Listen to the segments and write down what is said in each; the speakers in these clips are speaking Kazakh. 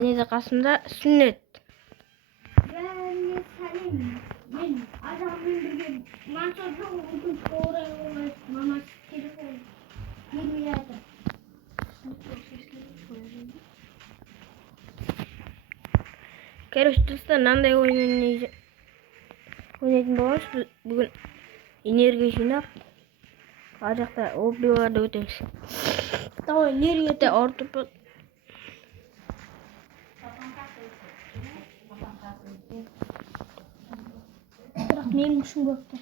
Neyse Kasım'da sünnet. Ben Salim. Ben adamın bir masada okul oraya olmaz. Mama telefon. 20 yıldır. Karıştırsa nanday oynayacak. Oynayacak boğaz bugün enerji jинап. Ajaqda obbilarda o'tamiz. Davay nereye de ortib. Biroq men mushum bo'pti.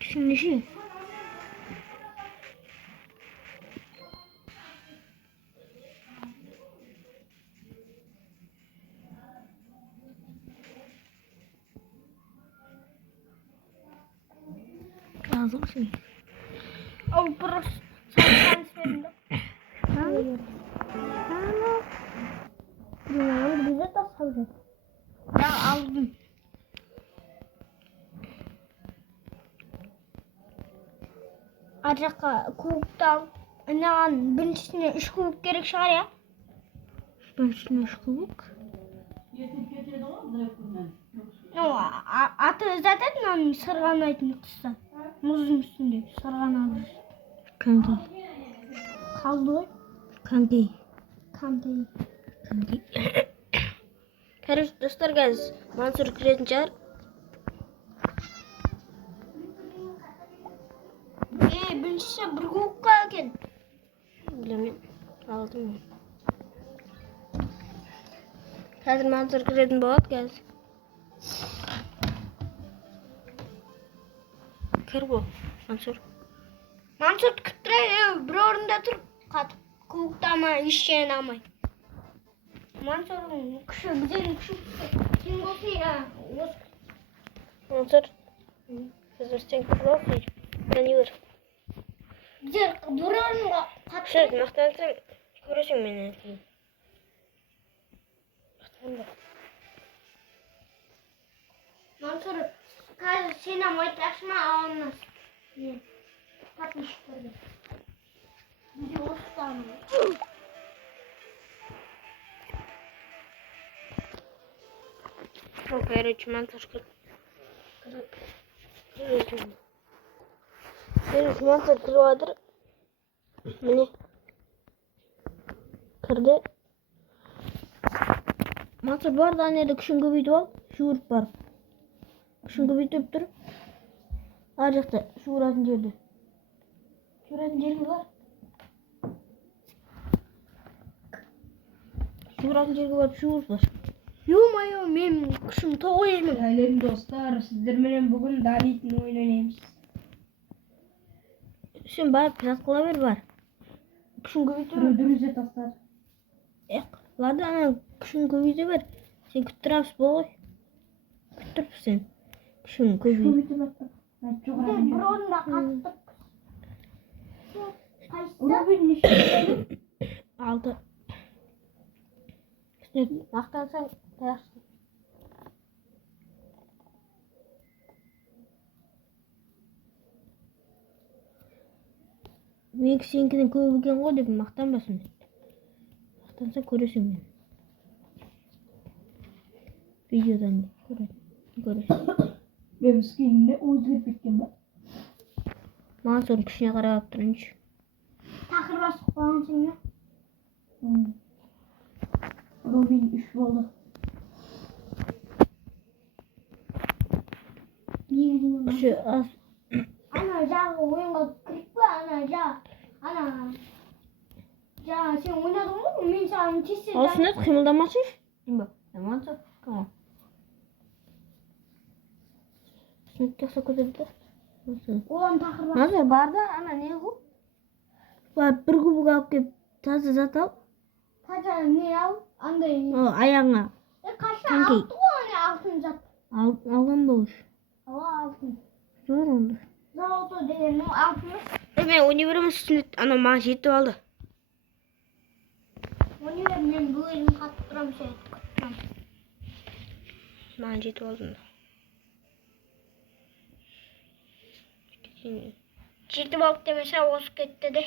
Tushunishi. Lazımsın. O burası transferinde. Bilmiyorum, bize de salacak. Ya aldım. Acaba kubukta ne birincisine 3 kubuk gerek şar ya. Birincisine 3 kubuk. No, atı zaten sırganaytın kısa. Muzun üstünde sırgan alır. Kanki. Kaldı. Kanki. Kandı. Kanki. Karış dostlar gaz. Mansur kirетін шығар. Birincisi bir kubuk kalken. Bilemedim. Aldım ben. Қазір Mansur kirетін болады gaz. Kir bu Mansur. Mansur küttüre bir orunda dur. Kat. Kubukta ama hiç şeyini almayın. Mansur'un kuşu güzel kuşu. Kim olsa ya. Mansur. Қазір сен кір болсын. Ben yürü. Güzel duran kat. Şöyle mақтансаң көресің мені. Mansur қазір сені айтасың алыныз. Не? Татmış böyle. Bizi ostan. Короче, Mansur Mansur kırıyordur. Mene. Kırdı. Mansur bu arada annede kışın köpüydü ol. Şuurup var. Kışın köpüydüp durup. Ajaqda şuurатын жерде. Şuurатын жерге бар. Şuurатын жерге барып шуурсыз. Yo men kuşum to'yim. Сәлем достар, сіздерменен бүгін Давидтің ойын ойнаймыз. Sen barып жатқыла бер бар. Kışın köpüydü. Біреулеріңізге тастар. Ладно, ана kışın köpüydü бер. Sen күттірамыз болғой. Күттіріп сен. Kışın köpüydü. Көбейтіп жатыр. Bir orunda kattık. Рубин неше? Aldı. Üstüne mақтансаң таяқсың. Менікі сенікінен көп екен ғой деп мақтанбасын. Мақтансаң көресің мені. Видеодан көресің. Мен скинімде өзгеріп кеткен ба? Маған соның күшіне қарап тұрыншы. Takır basıp falan şimdi. Рубин 3 болды. Күші аз. Ana jağı oyunga kırık mı ana jağı? Ana. Jağı sen oynadın mı? Ben sana testi. Ал сünnet қимылдамашы. Деймін ба? Мансur. Tamam. Sünnet жақсы көтерді. Oğlum takır bas. Mansur бар да, ана не қыл? Барып бір кубок алып келіп таза зат ал. Taca ne al? Anday. Аяғыңа. Kaçta Kanki. altı tane altın zat. Алған болуш. Allah altın. Зор онда. Zalto dedim o altın. Мен универіміз сünnet ана маған жетіп алды. Onu ver ben bu elimi kattıram şey. Kattıram. Mаған жетіп алды. Жетip alıp demese olsun gitti de.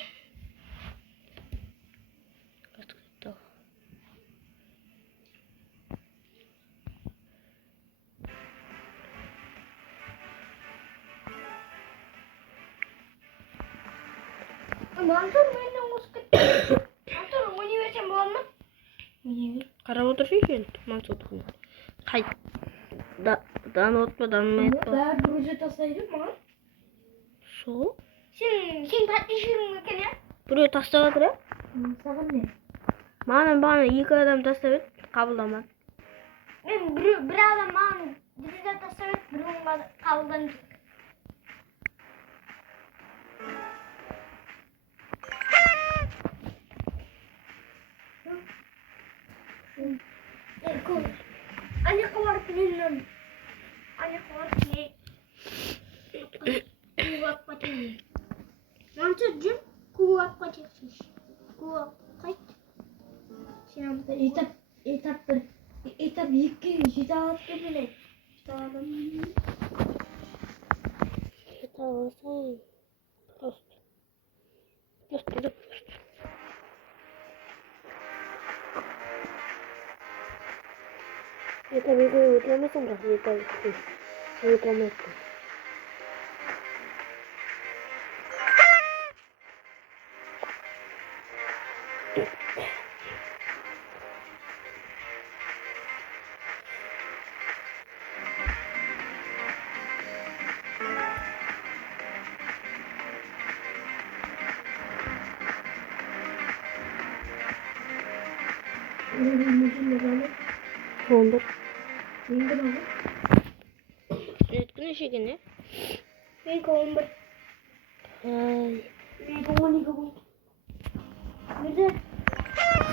Мансур менен ускат. Мансур университет болма? Карап отырсайшы енді Мансур күні. Қайт. Данып па, данмайт па. Бәрі друзья тастайды маған. Сол. Сен подписчигің екен, я? Біреу тастап отыр, ә? Саған не? Бағана 2 адам тастап еді, қабылдамады. Мен бір адам маған друзья тастап еді, біреуін қабылдан жоқ. Ана қабарып менен. Ана қабарып мен. Куат патен. Мансур жүр, куат патен. Куат қайт. Сен Этап 2-ге жете алады міне. Жете аламын. Жете аласың. Просто. Етап 2-ге өтемесің бірақ, етап 2-ге өтемесің. Он бір. Өткені шегені? Менікі 11. Менікі 12 болды. Өзі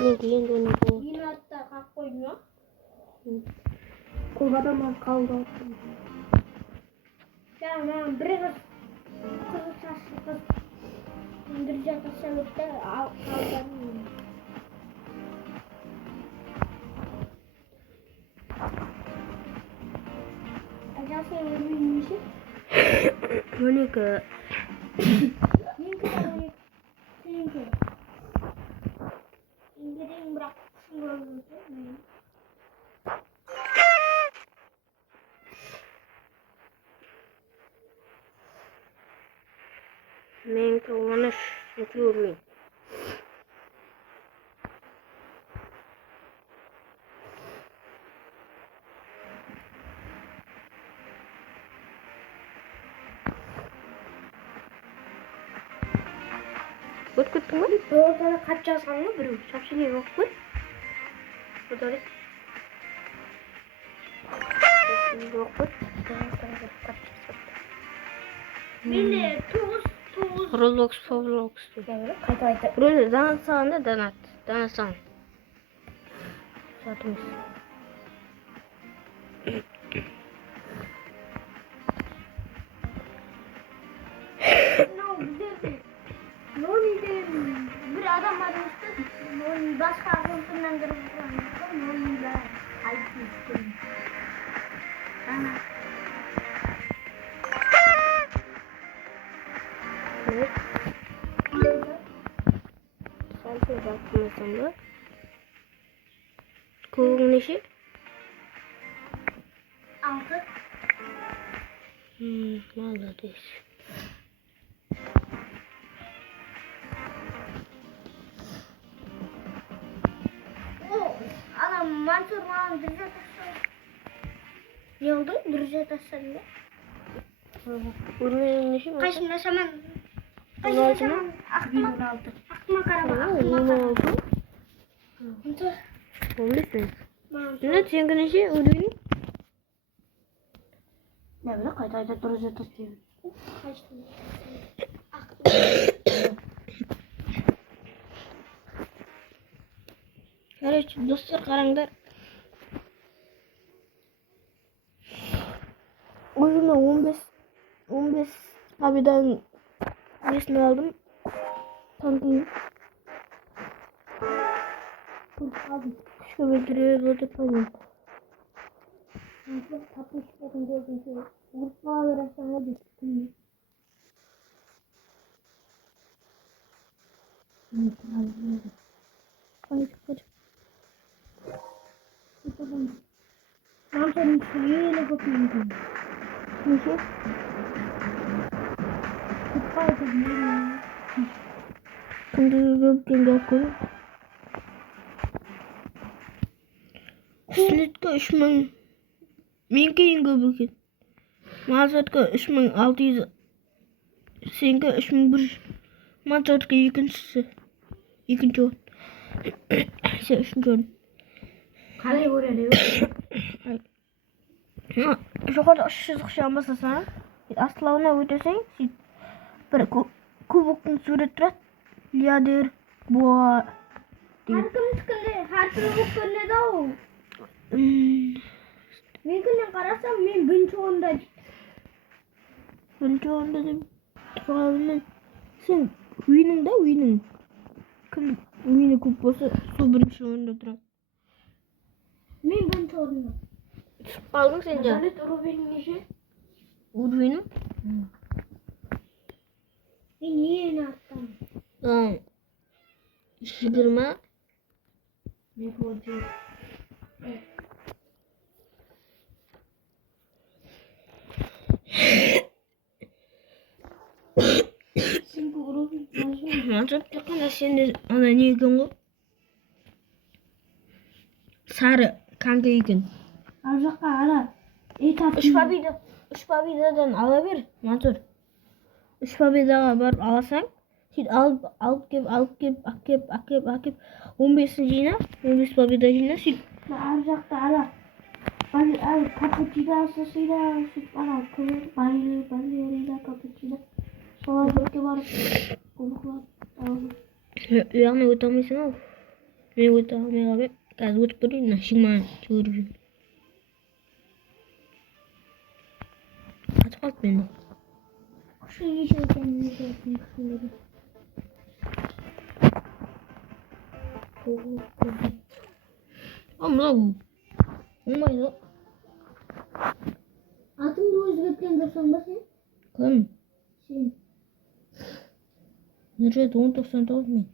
Менікі енді 12 болды. мені атта қақ қойдың ба? Көп адам қалды. Жаңа маған бір қызыл шашлы қыз друзья тастап өтті, қалдым. Сен өрмейін неше? 12. Менікі де 12. Сенікі. Сенге дейін бірақ күшін көріп өте. Менікі 13 уровень. Өткеттің ба? Ортада хат жазған ғой біреу. Сообщение жоқ қой. Удалить. Жоқ қой. Менде 9. Roblox. Қайта. Біреуді донат салғанда донат салған. Жатымыз. Bir adam aramıştı. Başka akıntından kırıp bırakmıştı. Noni'yle ayıpmıştı. Ana. Evet. Salça bakmasam da. Kovun işi. 6. Молодец. Ana Mansur bana druzya taşıdı. Ne oldu? Druzya taşıdı. Urmenin işi mi? Kaçında saman. Aklıma karaba. Ne oldu? Mansur. 15 mi? Ne senin işi? Urmenin? Ne bileyim қайта друзья тастайды. Kaçtım. Короче, достар қараңдар. Өзіме 15 победаның несін алдым. Танкин. Күшке бөлтірер өтіп қойдым. Tapışlarım gördüm. Urfa arasına düştüm. Hayır. Ben senin şeyiyle bakıyorum. Neyse. Kupa edeyim. гэнгэхгүй. Слитка 3000 мингийн гүбэг. Мазатка 3600 синга 3000 мазатка ikінші жол. Үшінші. Қалай көреді? Жоғарда 300 шамасасан аслауына өтесең бір кубоктың сурет тұрады. Лиадер буа Харкым көрінеді ау. Мен күннен қарасам, мен бірінші орында деп тұрғанымен сен үйінің кім үйіні көп болса сол бірінші орында тұрады. мен бірінші орында. Түсіп қалдың сен де. Далет уровень неше? Уровенім? Мен ең аттам. 20. Мен көрді. Сен бұл уровень жазу. Мансап жақында сенде ана не екен ғой? Сары канка екен. Ар жаққа ара. Этап. Үш победадан ала бер, Мансур. 3 победаға барып аласаң, сен алып кеп, 15-ін жина, 15 победа жина, сен Ар жақта ара. Ар капучино асасыйда, сөйтіп ана балерина капучино. Солар бірге барып, ұлықлап алып. Яғни өте алмайсың ау. Мен өте алмай қалып, қазір өтіп көрейін, нашыңма жүгіріп жүрмін. Қатып қалды менде. Күші неше екенін көретін күшілері. Мынау болмайды. Атыңды өзгерткен дұрсан ба сен? Кім? Сен. Нұржет 1099 мен.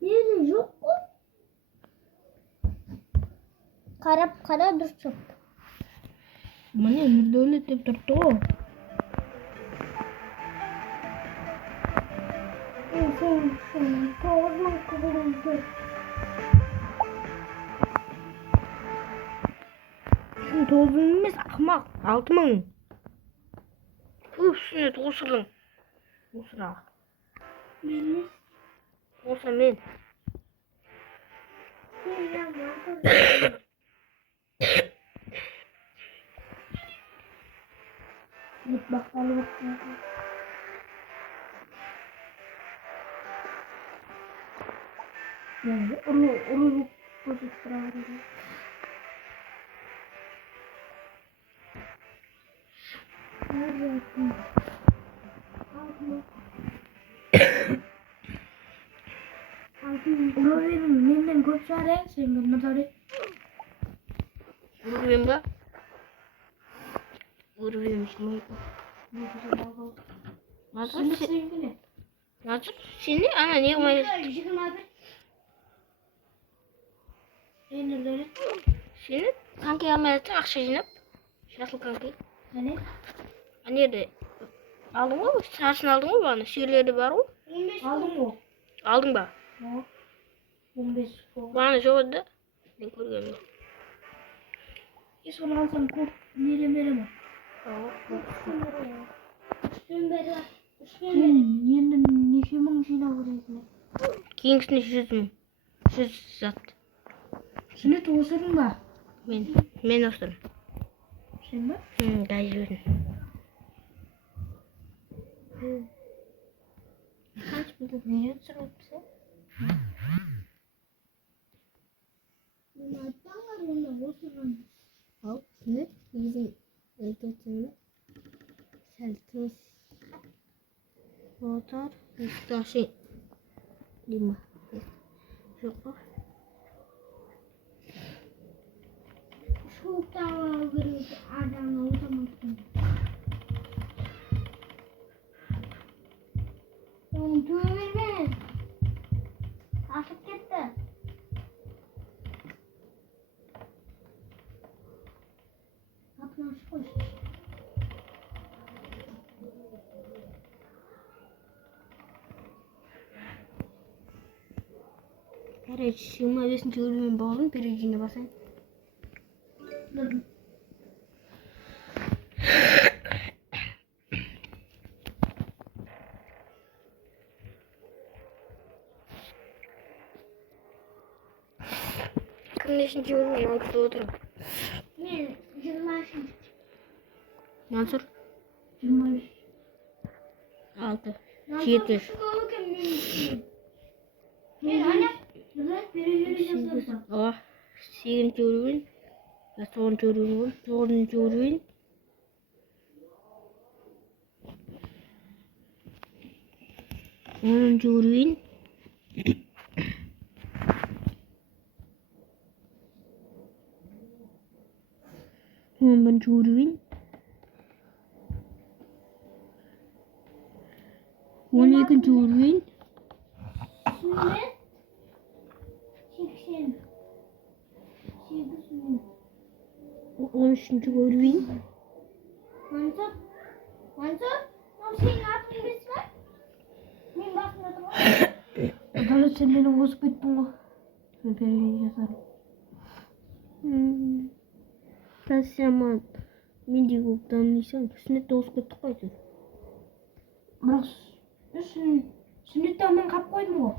Нерде жоқ қой? Қарап қара дұрыс. Міне Нұрдәулет деп тұрды ғой. Сен 9000 кубогыңды. Сен 9000 емес, ақымақ, 6000. Үстіне осырдың. Осыра. Мен Осы мен. Git bakalım. Yani uru bozuk durardı. Nerede yaptın? Urovin menden көп шаре, сен кімді тауды? Уровень ба? Уровень шмайка. Назыр, сені ана не қылмайды? 21. Енелері. Сені коньки алмайды, ақша жинап. Жасыл коньки. Әне? Анерде алдың ғой, сарысын алдың ғой, бағана сүйелері бар ғой. Алдың ғой? Алдың ба? 15 қол. Бағана жоқ еді, мен көргенмін. Соны алсам көп неден беремін? Үштен бері бар. Сен енді неше мың жинау керексің? Кейінгісіне 100 мың. 100 зат. Сені осырдың ба? Мен осырым. Сен ба? Дәй жүрдім. Қанша білдік не түсіріпсі? Мен айттан бар онда осыған. Ал, не? Өзің өтетіңді. Сәл тыныш. Отар. Үсташи. Дейма. Жоқ па? Шуықтан көріп адамға отырмасын. Оның түбі бермен. Асып кетті. Kapını açık koy. Переж 29 жирийн болон пережini басın. Кімнешін жирийн алып отыр. Мен 20. Мансур 23. 6 7 Мен ана пережили жасадым. Aa, 8 жирийн, 9 жирийн, 10 жирийн. 10 жирийн. 11 жирийн. 12 жирийн. Sünnet 80. 8 sünnet. 13 жирийн. Mantap. Mantap. Ama senin adın birisi var. Min basmadım. Adamı sen beni bozuk ettin o. Ben perejini yazarım. Tasyaman менде көктемнийсэн сүннет дуусгах қойды. Бірақ сүннетті аман қап қойдым ғой.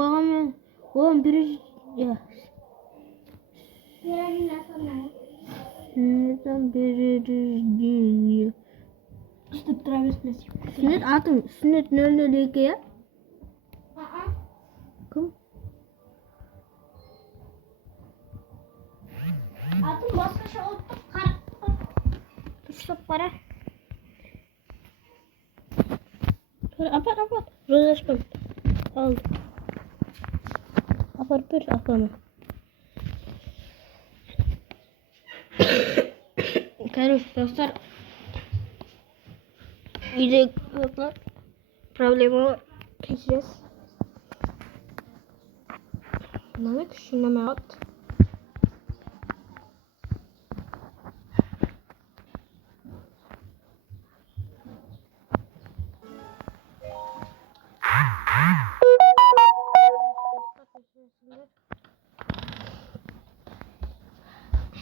Бағамен оған переж Perejin жасадым. сүннеттен переждение. Үстіп тұра берсін. Сүннет атың сүннет 002 я? Aa. Кім? Adım başka oldu. Karakter. Дұрыстап қара. Апар. Розашпам. Ал. Апар бер апама. Короче, достар. Үйде проблема бар. Кешіресіз. Намек шынамай қалды.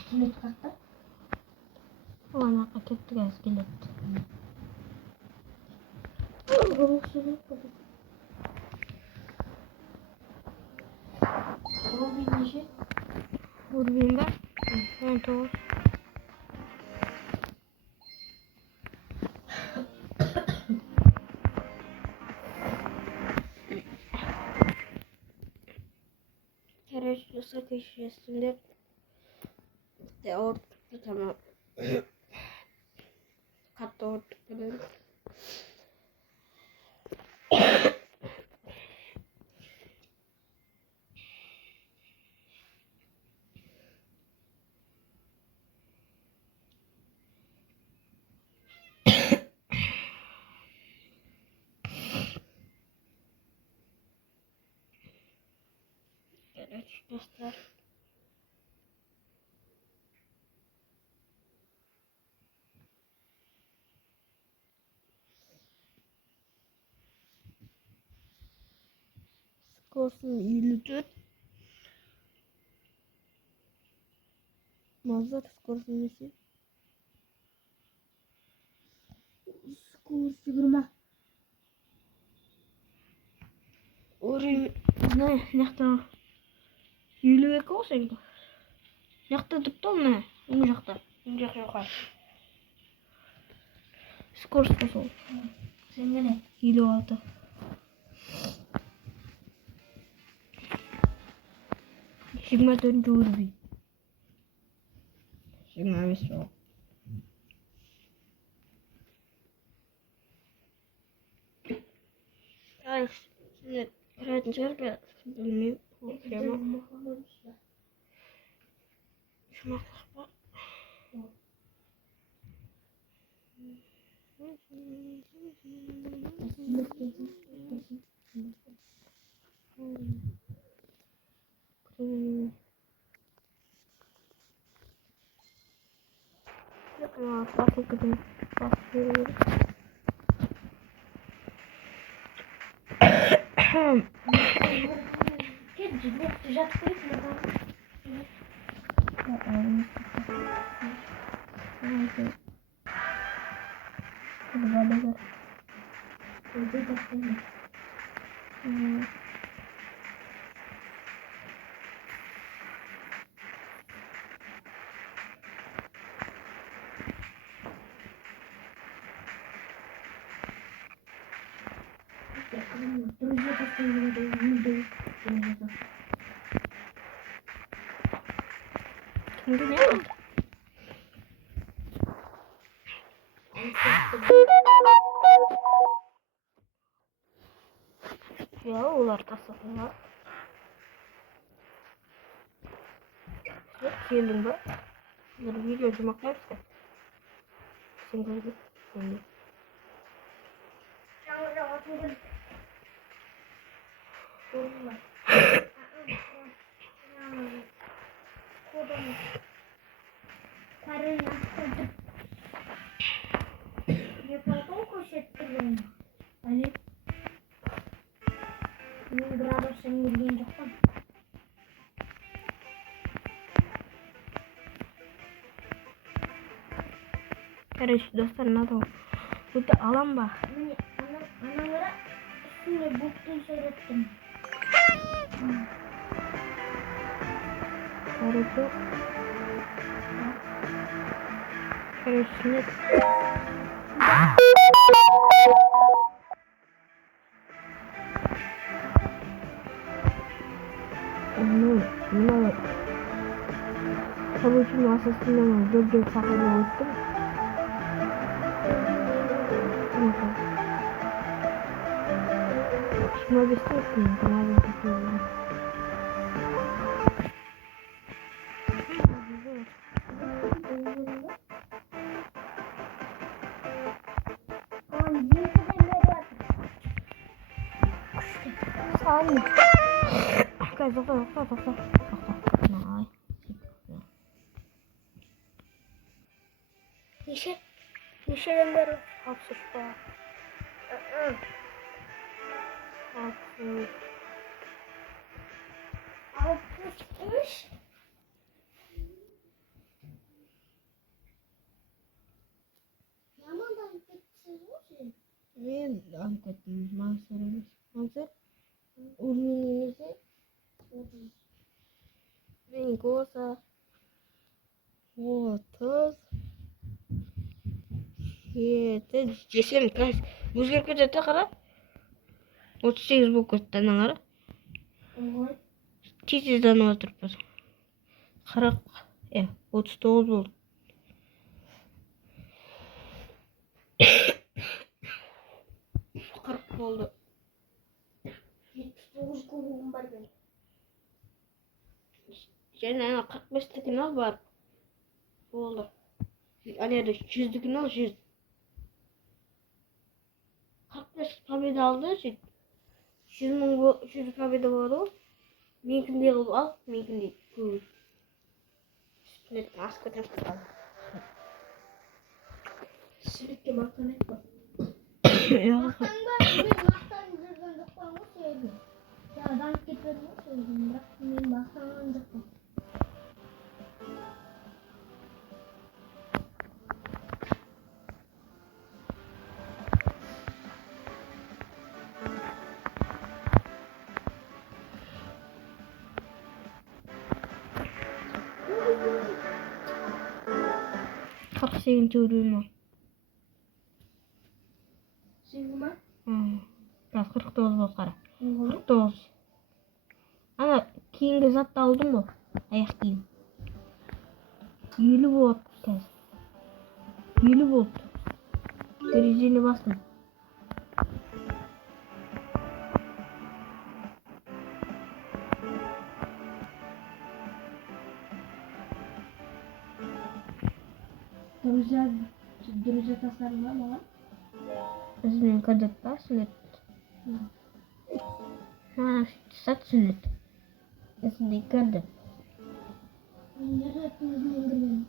Сүннет қақты. Оған аққа кеттік әз келеді. Робин неше? Урбин бар. 19. Короче, достар кешіресіздер. Де ауыртыпты тамам. Қатты ауыртыпты дедім. Короче, достар. Скоростun 54. Мазар скоростun неше? Скорость 20. Орын, не, нақтан 52 ғой сенгі. Нақта тұпты мына, оң жақта. Оң жақ жаққа. Скорост қосыл. Sen gene. 56. Жиырма төртінші өрбей. 25 жол. Сүннет құрайтын шығар ба? Білмеймін. Прямо. Жұмақлық ба? Жилет жат курик надо. Друзья поставили. Ya ular tasavvurlar. Келдің ба? Бір видео жұмақлайық та. Сен көрді? Енді. Я потом кушать прям. Али? Мен градусын білген жоқпын. Короче, достар, надо өте алам ба? Міне, аналары үстінде бұқтың суреттім. Короче, нет. Ну, получим ассистентом бөлген сақыры өттім. Шыма бесте өттім, тамағын көтелім. Sağ Kız, doktor. Nay. Nişeden beri hapsız ba. Hapsız. 63. Yamandan gitsiniz mi? Men anlattım. Mansur емес. Mansur? Urumunuzı? Мен Госа. 30. Жесем қазір өзгеріп кетеді қара. 38 болып кетті анан қара. Ой. Тезданып отырмыз. 39 болды. 40 болды. 79 кубогum бар benim. Және 45-тікін ал бар. Болды. Ана жерде 100-тікін ал 100. 45 победа алды, сөйт. 100 победа болады ғой. Менікіндей қылып ал, менікіндей көп. Үстінетін асып кетеміз. Sürekli matan etme. Yok. Matan ben matan жүрген жоқпын ғой сөйледім. Жаңадан кетеді ғой сөйледім, бірақ мен мақтанған жоқпын. Çok sevinçliyim. Sevgi mi? Biraz 49 болып қара. 49. Ана кейінгі затты алдың ба? Аяқ киім. 50 болады қазір. 50 болды. Дәрежені бастым. Друзья тасарма маған. Өзінің кадет па, сүнет. Сат сүнет. Өзінде кадет. Мен өзімнен кіргенмін.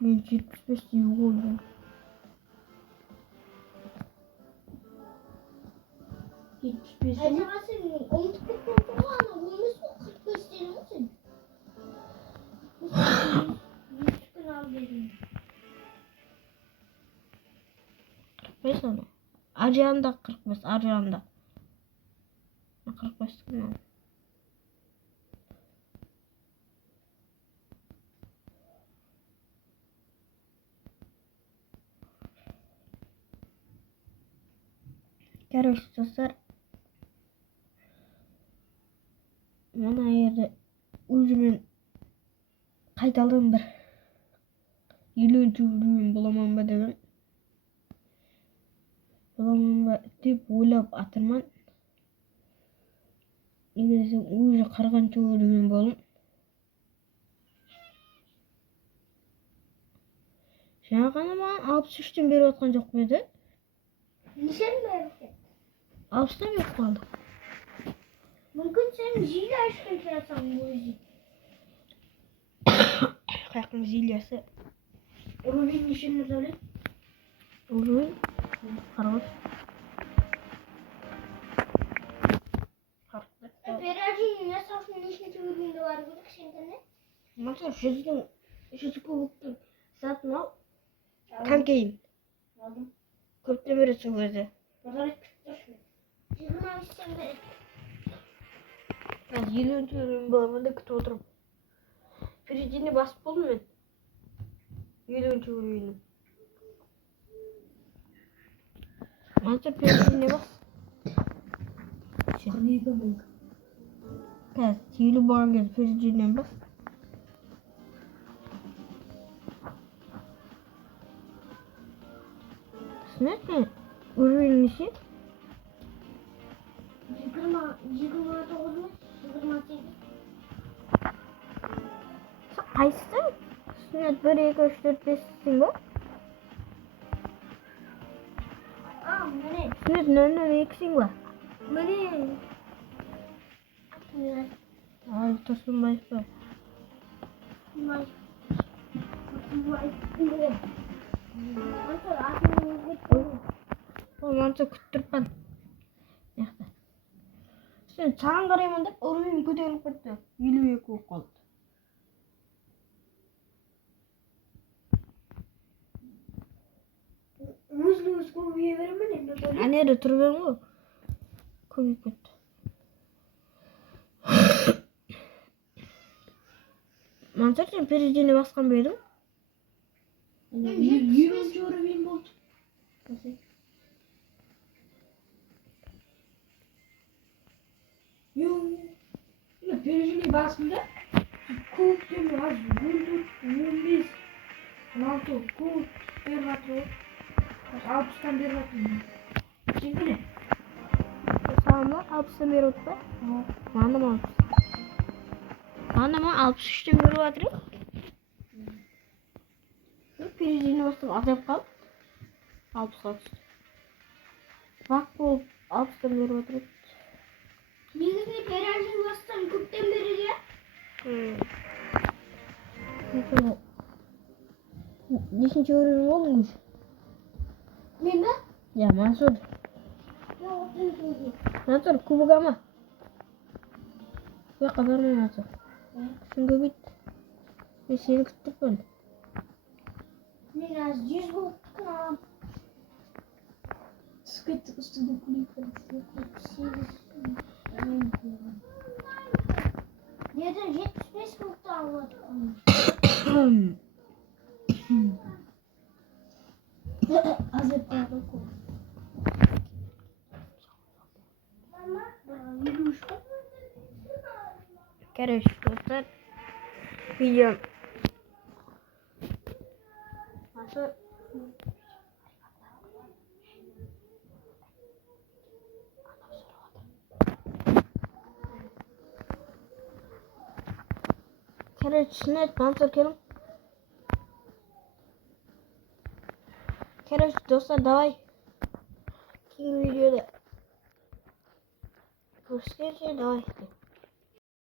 Мен 75 юу юм. Acaba senin 19 puanı bulmuş mu? 45 değil misin? 100 gün al dedim. 45 onu. Arjanda 45, Arjanda. 45 gün. Короче, достар. Mana yerде өзүмөн кайталдым бир 50 боламан ба деген. Боламан ба деп ойлоп атырман. Эгер сен уже 40 болум. Жана гана мага 63 берип аткан жок беди? Nişan mı yapacak? 60 берип калды. Mümkün sen zil aşkın çarsan bu yüzü. Каяктын зилиясы? Уровень нишени söyle. Уровень 40. Перажи не совсем лишний уровень var bu kişinin ne? Маса жүзү кубоктун сатын ал. Канкейин. Aldım. Көптөн бери сөйлөдү. Pazar etmiştir. Cebine açsam da Мен 50 боламын деп күтүп отурум. Впередини басып болдум мен. 50 уровень. Маса впередини бас. 42 ming. Каз 50 болған кезде впередини бас. Знаете, уровень неше? 29 mu? 28. Қайсысың? Сүннет 1, 2, 3, 4, 5-сің ба? Aa mene. Сүннет 002-сің ба? Mene. Ай, Тұрсынбаев ба? Vay. Vay. Nasıl aklını yüzük? Ол манча күттірппін. Яқты. Сен саған қараймын деп уровень көтеріліп кетті. 52 болып қалды. Өзіңіз көбейе беремін енді söyle. Әнері тұрбен ғой. Көбейіп кетті. Мансар сен передені басқан бедің? 20 уровень болды. Yok. Пережили басында көптен аз 14, 15, 16 көп беріп жатыр. 60-тан беріп жатыр. Сен не? Саған ба? 60-тан беріп отыр ба? Маған да 60. Маған да 63-тен беріп жатыр. Передені бастап азайып қалып 60-ға түсті. Бақ болып 60-тан беріп отыр. Негізінде перажи бастан көптен бері де. Нешінші уровень болдыңыз? Мен бе? Я, Мансур. Я 30 Мансур, кубок ама. Бұяққа бармай Мансур. Күшін көбейт. Мен сені күттірпін. Мен аз 100 болып қалам. Скайт үстінде кулипер. 75 kutu aldım. Az yapalım. Yürüyüş. Короче, достар, видео. Мансур. Короче, нет, Мансур келin. Короче, достар, давай. Кейінгі видеода көріскенше, давай.